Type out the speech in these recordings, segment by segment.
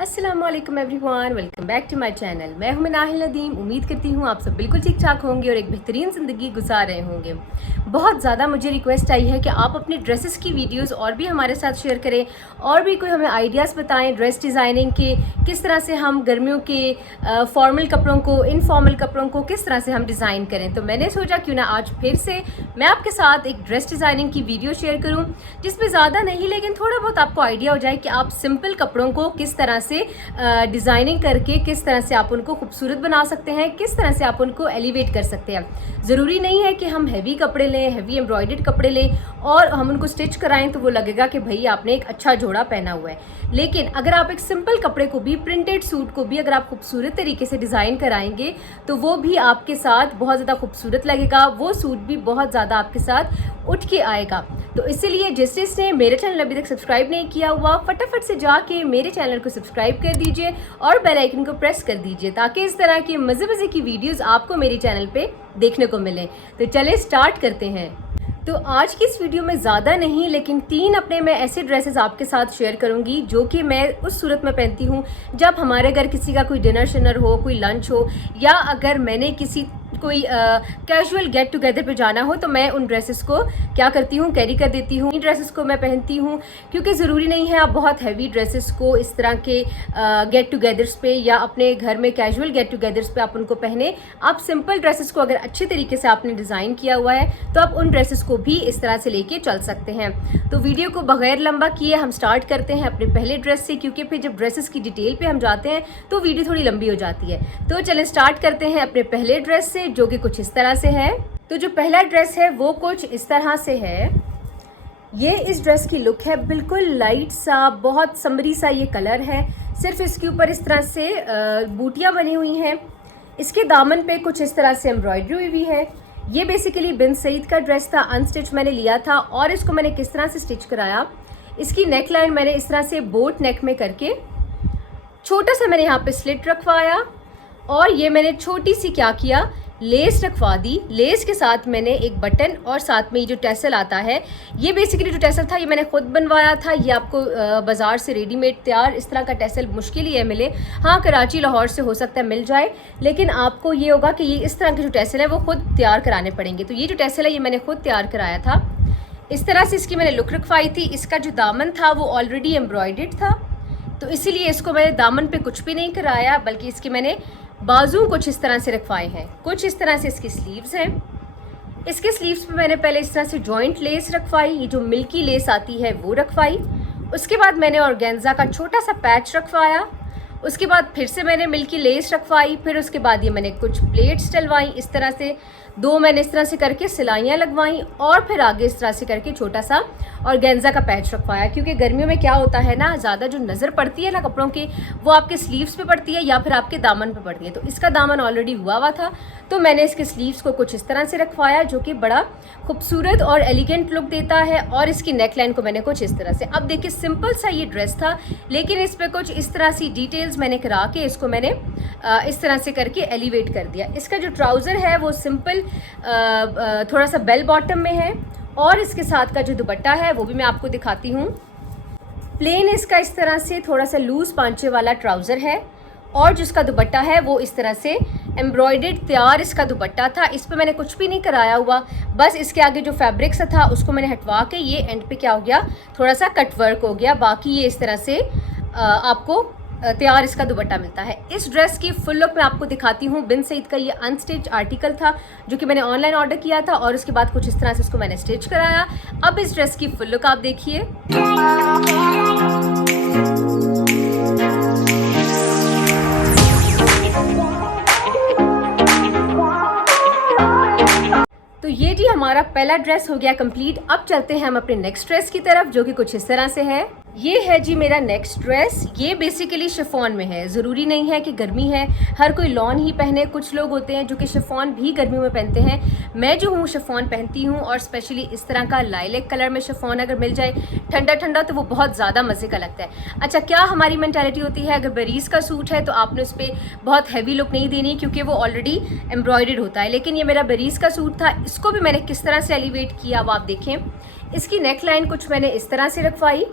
अस्सलाम वालेकुम everyone, welcome back to my channel. मैं हूं नाहिल नदीम। उम्मीद करती हूं आप सब बिल्कुल ठीक ठाक होंगे और एक बेहतरीन ज़िंदगी गुजार रहे होंगे। बहुत ज़्यादा मुझे रिक्वेस्ट आई है कि आप अपनी ड्रेसेस की वीडियोस और भी हमारे साथ शेयर करें और भी कोई हमें आइडियाज़ बताएं ड्रेस डिज़ाइनिंग के, किस तरह से हम गर्मियों के फॉर्मल कपड़ों को, इनफॉर्मल कपड़ों को किस तरह से हम डिज़ाइन करें। तो मैंने सोचा क्यों ना आज फिर से मैं आपके साथ एक ड्रेस डिज़ाइनिंग की वीडियो शेयर करूँ, जिसमें ज़्यादा नहीं लेकिन थोड़ा बहुत आपको आइडिया हो जाए कि आप सिंपल कपड़ों को किस तरह से डिज़ाइनिंग करके किस तरह से आप उनको खूबसूरत बना सकते हैं, किस तरह से आप उनको एलिवेट कर सकते हैं। ज़रूरी नहीं है कि हम हैवी कपड़े लें, हैवी एम्ब्रॉयडर्ड कपड़े लें और हम उनको स्टिच कराएं तो वो लगेगा कि भाई आपने एक अच्छा जोड़ा पहना हुआ है। लेकिन अगर आप एक सिंपल कपड़े को भी, प्रिंटेड सूट को भी अगर आप खूबसूरत तरीके से डिज़ाइन कराएंगे तो वो भी आपके साथ बहुत ज़्यादा खूबसूरत लगेगा, वो सूट भी बहुत ज़्यादा आपके साथ उठ के आएगा। तो इसीलिए जिसने मेरे चैनल अभी तक सब्सक्राइब नहीं किया हुआ, फटाफट से जाके मेरे चैनल को सब्सक्राइब कर दीजिए और बेल आइकन को प्रेस कर दीजिए ताकि इस तरह की मज़े की वीडियोस आपको मेरे चैनल पे देखने को मिले। तो चलिए स्टार्ट करते हैं। तो आज की इस वीडियो में ज़्यादा नहीं लेकिन 3 अपने मैं ऐसे ड्रेसेस आपके साथ शेयर करूंगी जो कि मैं उस सूरत में पहनती हूं जब हमारे घर किसी का कोई डिनर शिनर हो, कोई लंच हो, या अगर मैंने किसी कोई कैजुअल गेट टुगेदर पे जाना हो तो मैं उन ड्रेसेस को क्या करती हूँ, कैरी कर देती हूँ। इन ड्रेसेस को मैं पहनती हूँ क्योंकि ज़रूरी नहीं है आप बहुत हैवी ड्रेसेस को इस तरह के गेट टुगेदर्स पे या अपने घर में कैजुअल गेट टुगेदर्स पे आप उनको पहने। आप सिंपल ड्रेसेस को अगर अच्छे तरीके से आपने डिज़ाइन किया हुआ है तो आप उन ड्रेसेस को भी इस तरह से लेके चल सकते हैं। तो वीडियो को बगैर लंबा किए हम स्टार्ट करते हैं अपने पहले ड्रेस से, क्योंकि फिर जब ड्रेसेस की डिटेल पे हम जाते हैं तो वीडियो थोड़ी लंबी हो जाती है। तो चलें स्टार्ट करते हैं अपने पहले ड्रेस से जो कि कुछ इस तरह से है। तो जो पहला ड्रेस है वो कुछ इस तरह से है। ये इस ड्रेस की लुक है, बिल्कुल लाइट सा, बहुत समरी सा ये कलर है। सिर्फ इसके ऊपर इस तरह से बूटियाँ बनी हुई हैं। इसके दामन पे कुछ इस तरह से एम्ब्रॉयडरी हुई हुई है। ये बेसिकली बिन सईद का ड्रेस था, अनस्टिच मैंने लिया था और इसको मैंने किस तरह से स्टिच कराया। इसकी नेक लाइन मैंने इस तरह से बोट नेक में करके छोटा सा मैंने यहाँ पे स्लिट रखवाया और ये मैंने छोटी सी क्या किया, लेस रखवा दी। लेस के साथ मैंने एक बटन और साथ में ये जो टैसल आता है, ये बेसिकली जो टैसल था ये मैंने खुद बनवाया था। ये आपको बाज़ार से रेडीमेड तैयार इस तरह का टैसल मुश्किल ही है मिले। हाँ, कराची लाहौर से हो सकता है मिल जाए, लेकिन आपको ये होगा कि ये इस तरह के जो टैसल है वो खुद तैयार कराने पड़ेंगे। तो ये जो टैसल है ये मैंने खुद तैयार कराया था। इस तरह से इसकी मैंने लुक रखवाई थी। इसका जो दामन था वो ऑलरेडी एम्ब्रॉयडर्ड था, तो इसीलिए इसको मैंने दामन पे कुछ भी नहीं कराया, बल्कि इसके मैंने बाजू कुछ इस तरह से रखवाए हैं। कुछ इस तरह से इसकी स्लीव्स हैं। इसके स्लीव्स पे मैंने पहले इस तरह से जॉइंट लेस रखवाई, ये जो मिल्की लेस आती है वो रखवाई। उसके बाद मैंने ऑर्गेन्जा का छोटा सा पैच रखवाया। उसके बाद फिर से मैंने मिल्की लेस रखवाई। फिर उसके बाद ये मैंने कुछ प्लेट्स डलवाई इस तरह से, 2 मैंने इस तरह से करके सिलाइयाँ लगवाई और फिर आगे इस तरह से करके छोटा सा ऑर्गेन्जा का पैच रखवाया। क्योंकि गर्मियों में क्या होता है ना, ज़्यादा जो नज़र पड़ती है ना कपड़ों की वो आपके स्लीव्स पे पड़ती है या फिर आपके दामन पे पड़ती है। तो इसका दामन ऑलरेडी हुआ था तो मैंने इसके स्लीव्स को कुछ इस तरह से रखवाया जो कि बड़ा खूबसूरत और एलिगेंट लुक देता है। और इसकी नेक लाइन को मैंने कुछ इस तरह से, अब देखिए सिंपल सा ये ड्रेस था लेकिन इस पर कुछ इस तरह सी डिटेल्स मैंने करा के इसको मैंने इस तरह से करके एलिवेट कर दिया। इसका जो ट्राउज़र है वो सिंपल थोड़ा सा बेल बॉटम में है और इसके साथ का जो दुपट्टा है वो भी मैं आपको दिखाती हूँ। प्लेन इसका इस तरह से थोड़ा सा लूज पांचे वाला ट्राउज़र है और जिसका दुपट्टा है वो इस तरह से एम्ब्रॉयडर्ड तैयार इसका दुपट्टा था। इस पर मैंने कुछ भी नहीं कराया हुआ, बस इसके आगे जो फैब्रिक सा था उसको मैंने हटवा के ये एंड पे क्या हो गया, थोड़ा सा कट वर्क हो गया। बाकी ये इस तरह से आपको तैयार इसका दुपट्टा मिलता है। इस ड्रेस की फुल लुक मैं आपको दिखाती हूँ। बिन सईद का ये अनस्टिच आर्टिकल था जो कि मैंने ऑनलाइन ऑर्डर किया था और उसके बाद कुछ इस तरह से इसको मैंने स्टिच कराया। अब इस ड्रेस की फुल लुक आप देखिए। तो ये जी हमारा पहला ड्रेस हो गया कंप्लीट। अब चलते हैं हम अपने नेक्स्ट ड्रेस की तरफ जो कि कुछ इस तरह से है। ये है जी मेरा नेक्स्ट ड्रेस। ये बेसिकली शिफॉन में है। ज़रूरी नहीं है कि गर्मी है हर कोई लॉन ही पहने, कुछ लोग होते हैं जो कि शिफॉन भी गर्मियों में पहनते हैं। मैं जो हूँ शिफॉन पहनती हूँ और स्पेशली इस तरह का लाइलेक कलर में शिफॉन अगर मिल जाए ठंडा ठंडा तो वो बहुत ज़्यादा मज़े का लगता है। अच्छा, क्या हमारी मेंटालिटी होती है, अगर बरीज़ का सूट है तो आपने उस पर बहुत हैवी लुक नहीं देनी क्योंकि वो ऑलरेडी एम्ब्रॉयडर्ड होता है। लेकिन ये मेरा बरीज़ का सूट था, इसको भी मैंने किस तरह से एलिवेट किया वो आप देखें। इसकी नेक लाइन कुछ मैंने इस तरह से रखवाई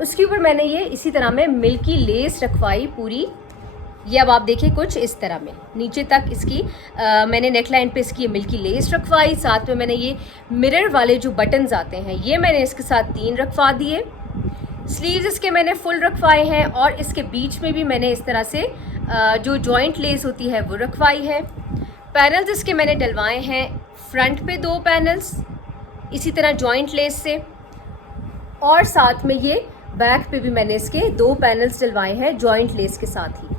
उसके ऊपर मैंने ये इसी तरह में मिल्की लेस रखवाई पूरी। ये अब आप देखिए कुछ इस तरह में नीचे तक इसकी मैंने नेकलाइन पे इसकी मिल्की लेस रखवाई। साथ में मैंने ये मिरर वाले जो बटन्स आते हैं ये मैंने इसके साथ 3 रखवा दिए। स्लीव्स इसके मैंने फुल रखवाए हैं और इसके बीच में भी मैंने इस तरह से जो जॉइंट लेस होती है वो रखवाई है। पैनल्स इसके मैंने डलवाए हैं फ्रंट पे 2 पैनल्स इसी तरह जॉइंट लेस से, और साथ में ये बैक पे भी मैंने इसके 2 पैनल्स डलवाए हैं जॉइंट लेस के साथ ही।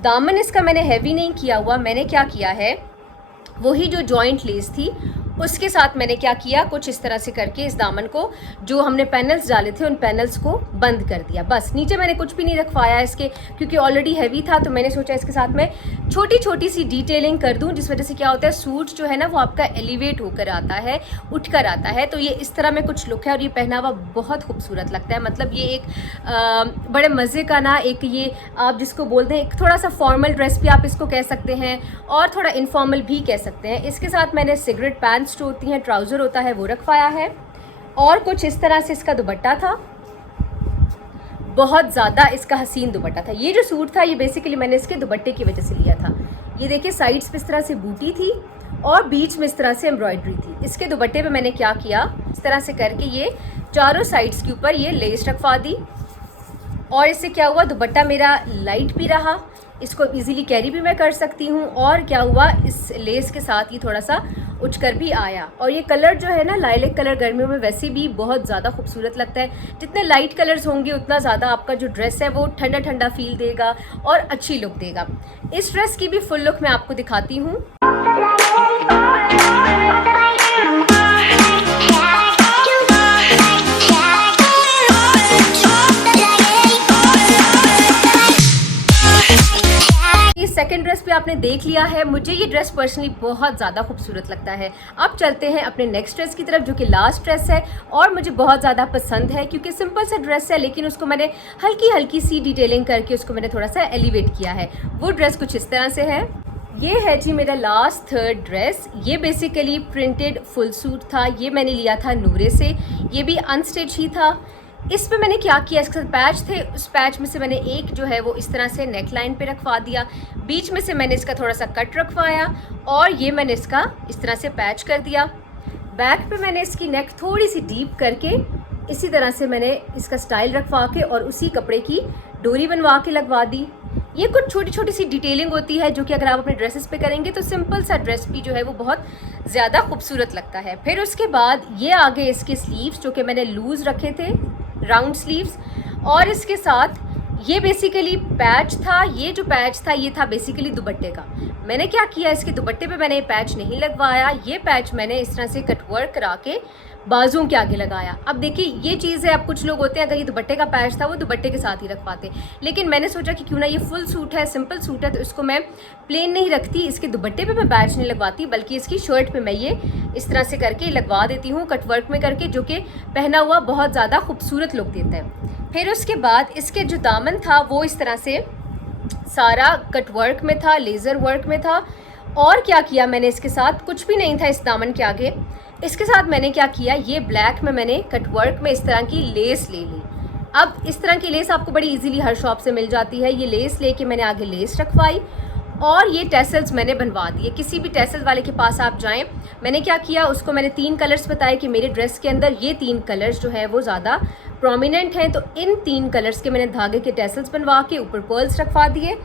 दामन इसका मैंने हैवी नहीं किया हुआ, मैंने क्या किया है वही जो जॉइंट लेस थी उसके साथ मैंने क्या किया, कुछ इस तरह से करके इस दामन को जो हमने पैनल्स डाले थे उन पैनल्स को बंद कर दिया। बस नीचे मैंने कुछ भी नहीं रखवाया इसके, क्योंकि ऑलरेडी हैवी था, तो मैंने सोचा इसके साथ मैं छोटी छोटी सी डिटेलिंग कर दूं, जिस वजह से क्या होता है सूट जो है ना वो आपका एलिवेट होकर आता है, उठ कर आता है। तो ये इस तरह में कुछ लुक है और ये पहना हुआ बहुत खूबसूरत लगता है। मतलब ये एक बड़े मज़े का ना, एक ये आप जिसको बोलते हैं एक थोड़ा सा फॉर्मल ड्रेस भी आप इसको कह सकते हैं और थोड़ा इनफॉर्मल भी कह सकते हैं। इसके साथ मैंने सिगरेट पैंट्स जो होती हैं, ट्राउज़र होता है वो रखवाया है, और कुछ इस तरह से इसका दुपट्टा था। बहुत ज़्यादा इसका हसीन दुपट्टा था। ये जो सूट था ये बेसिकली मैंने इसके दुपट्टे की वजह से लिया था। ये देखिए साइड्स पे इस तरह से बूटी थी और बीच में इस तरह से एम्ब्रॉयडरी थी। इसके दुपट्टे पे मैंने क्या किया, इस तरह से करके ये चारों साइड्स के ऊपर ये लेस रखवा दी, और इससे क्या हुआ दुपट्टा मेरा लाइट भी रहा, इसको इजीली कैरी भी मैं कर सकती हूँ। और क्या हुआ इस लेस के साथ ये थोड़ा सा उठकर भी आया। और ये कलर जो है ना लाइलेक कलर गर्मियों में वैसे भी बहुत ज़्यादा खूबसूरत लगता है। जितने लाइट कलर्स होंगे उतना ज़्यादा आपका जो ड्रेस है वो ठंडा ठंडा फील देगा और अच्छी लुक देगा। इस ड्रेस की भी फुल लुक मैं आपको दिखाती हूँ। सेकंड ड्रेस पे आपने देख लिया है। मुझे ये ड्रेस पर्सनली बहुत ज़्यादा खूबसूरत लगता है। अब चलते हैं अपने नेक्स्ट ड्रेस की तरफ, जो कि लास्ट ड्रेस है और मुझे बहुत ज़्यादा पसंद है, क्योंकि सिंपल सा ड्रेस है लेकिन उसको मैंने हल्की हल्की सी डिटेलिंग करके उसको मैंने थोड़ा सा एलिवेट किया है। वो ड्रेस कुछ इस तरह से है। ये है जी मेरा लास्ट थर्ड ड्रेस। ये बेसिकली प्रिंटेड फुल सूट था। ये मैंने लिया था नूरे से, ये भी अनस्टिच ही था। इस पे मैंने क्या किया, इसके साथ पैच थे, उस पैच में से मैंने एक जो है वो इस तरह से नेक लाइन पे रखवा दिया, बीच में से मैंने इसका थोड़ा सा कट रखवाया और ये मैंने इसका इस तरह से पैच कर दिया। बैक पे मैंने इसकी नेक थोड़ी सी डीप करके इसी तरह से मैंने इसका स्टाइल रखवा के और उसी कपड़े की डोरी बनवा के लगवा दी। ये कुछ छोटी छोटी सी डिटेलिंग होती है जो कि अगर आप अपने ड्रेसेस पे करेंगे तो सिंपल सा ड्रेस भी जो है वो बहुत ज़्यादा खूबसूरत लगता है। फिर उसके बाद ये आगे इसके स्लीव्स जो कि मैंने लूज़ रखे थे, राउंड स्लीव्स, और इसके साथ ये बेसिकली पैच था। ये जो पैच था ये था बेसिकली दुपट्टे का। मैंने क्या किया, इसके दुपट्टे पे मैंने पैच नहीं लगवाया, ये पैच मैंने इस तरह से कटवर्क करा के बाजुओं के आगे लगाया। अब देखिए ये चीज़ है, अब कुछ लोग होते हैं अगर ये दुपट्टे का पैच था वो दुपट्टे के साथ ही रखवाते, लेकिन मैंने सोचा कि क्यों ना ये फुल सूट है, सिंपल सूट है, तो इसको मैं प्लेन नहीं रखती, इसके दुपट्टे पे मैं पैच नहीं लगवाती, बल्कि इसकी शर्ट पे मैं ये इस तरह से करके लगवा देती हूँ कटवर्क में करके, जो कि पहना हुआ बहुत ज़्यादा खूबसूरत लुक देता है। फिर उसके बाद इसके जो दामन था वो इस तरह से सारा कटवर्क में था, लेज़र वर्क में था। और क्या किया मैंने, इसके साथ कुछ भी नहीं था इस दामन के आगे, इसके साथ मैंने क्या किया, ये ब्लैक में मैंने कटवर्क में इस तरह की लेस ले ली। अब इस तरह की लेस आपको बड़ी इजीली हर शॉप से मिल जाती है। ये लेस लेके मैंने आगे लेस रखवाई और ये टेसल्स मैंने बनवा दिए। किसी भी टेसल वाले के पास आप जाएं, मैंने क्या किया, उसको मैंने 3 कलर्स बताए कि मेरे ड्रेस के अंदर ये 3 कलर्स जो है वो ज़्यादा प्रोमिनेंट हैं, तो इन 3 कलर्स के मैंने धागे के टेसल्स बनवा के ऊपर पर्ल्स रखवा दिए।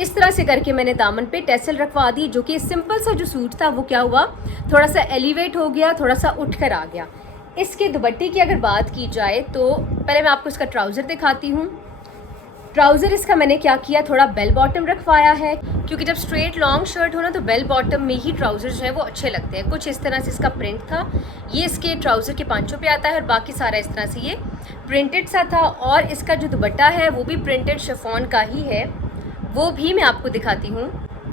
इस तरह से करके मैंने दामन पे टेसल रखवा दी, जो कि सिंपल सा जो सूट था वो क्या हुआ, थोड़ा सा एलिवेट हो गया, थोड़ा सा उठ कर आ गया। इसके दुपट्टे की अगर बात की जाए तो पहले मैं आपको इसका ट्राउज़र दिखाती हूँ। ट्राउज़र इसका मैंने क्या किया, थोड़ा बेल बॉटम रखवाया है, क्योंकि जब स्ट्रेट लॉन्ग शर्ट हो ना तो बेल बॉटम में ही ट्राउज़र जो है वो अच्छे लगते हैं। कुछ इस तरह से इसका प्रिंट था, ये इसके ट्राउज़र के पांचों पे आता है और बाकी सारा इस तरह से ये प्रिंटेड सा था। और इसका जो दुपट्टा है वो भी प्रिंटेड शिफॉन का ही है, वो भी मैं आपको दिखाती हूँ।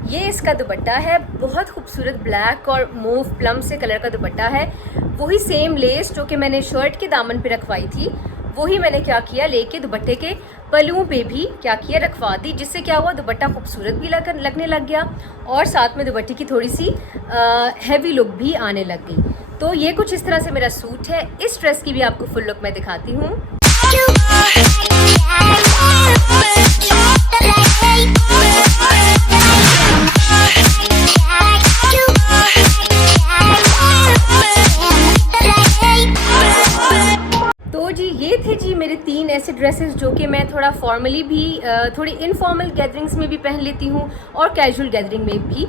ये इसका दुपट्टा है, बहुत खूबसूरत ब्लैक और मूव प्लम से कलर का दुपट्टा है। वही सेम लेस जो कि मैंने शर्ट के दामन पे रखवाई थी, वही मैंने क्या किया, लेके दुपट्टे के पल्लुओं पे भी क्या किया, रखवा दी, जिससे क्या हुआ दुपट्टा खूबसूरत भी लगने लग गया और साथ में दुपट्टे की थोड़ी सी हैवी लुक भी आने लग गई। तो ये कुछ इस तरह से मेरा सूट है। इस ड्रेस की भी आपको फुल लुक मैं दिखाती हूँ। तो जी ये थे जी मेरे 3 ऐसे ड्रेसेस जो कि मैं थोड़ा फॉर्मली भी थोड़ी इनफॉर्मल गैदरिंग्स में भी पहन लेती हूँ और कैजुअल गैदरिंग में भी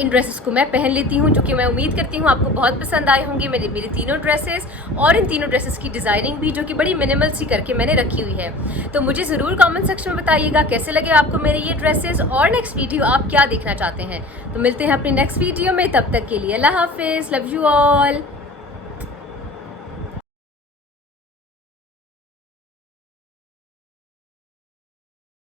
इन ड्रेसेस को मैं पहन लेती हूँ, जो कि मैं उम्मीद करती हूँ आपको बहुत पसंद आए होंगे मेरे तीनों ड्रेसेस और इन तीनों ड्रेसेस की डिज़ाइनिंग भी, जो कि बड़ी मिनिमल सी करके मैंने रखी हुई है। तो मुझे ज़रूर कमेंट सेक्शन में बताइएगा कैसे लगे आपको मेरे ये ड्रेसेस और नेक्स्ट वीडियो आप क्या देखना चाहते हैं। तो मिलते हैं अपनी नेक्स्ट वीडियो में, तब तक के लिए अल्लाह हाफिज़, लव यू ऑल।